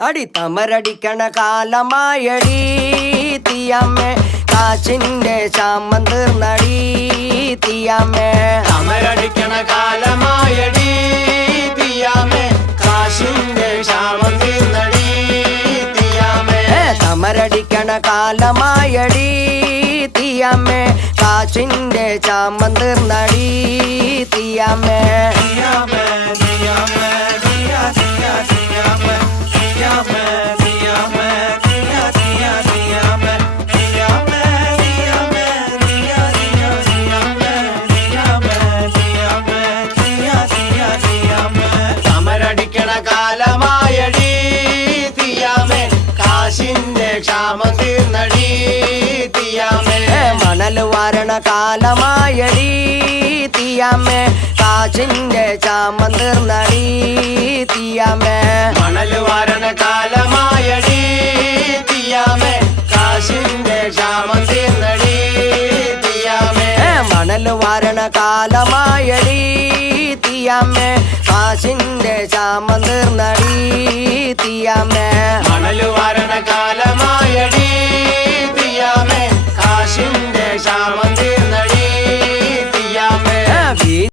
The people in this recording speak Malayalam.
അടി തമരടിക്കണ കാലമായടി തീയമ്മേ കാച്ചിന്റെ ചാമം തീർന്നടി തീയമ്മേ തമരടിക്കണ കാലമായടി തീയമ്മേ കാശിന്റെ ക്ഷാമം തീർന്നടി തീയമ്മേ തമരടിക്കണ കാലമായടി തീയമ്മേ കാച്ചിന്റെ ചാമം തീർന്നടി തീയമ്മേ തമരടിക്കണ കാലമായടി തീയമ്മേ കാശിന്റെ ക്ഷാമം തീർന്നടി തീയമ്മേ മണൽ വാരണ കാലമായടി തീയമ്മേ കാച്ചിന്റെ ചാമം തീർന്നടി തീയമ്മേ മണൽ വാരണ കാലമായടി തീയമ്മേ കാശിന്റെ ക്ഷാമം തീർന്നടി തീയമ്മേ മണൽ വാരണ കാലമായടി തീയമ്മേ കാശിന്റെ ചാമം തീർന്നടി തീയമ്മേ മണൽ വാരണ കാല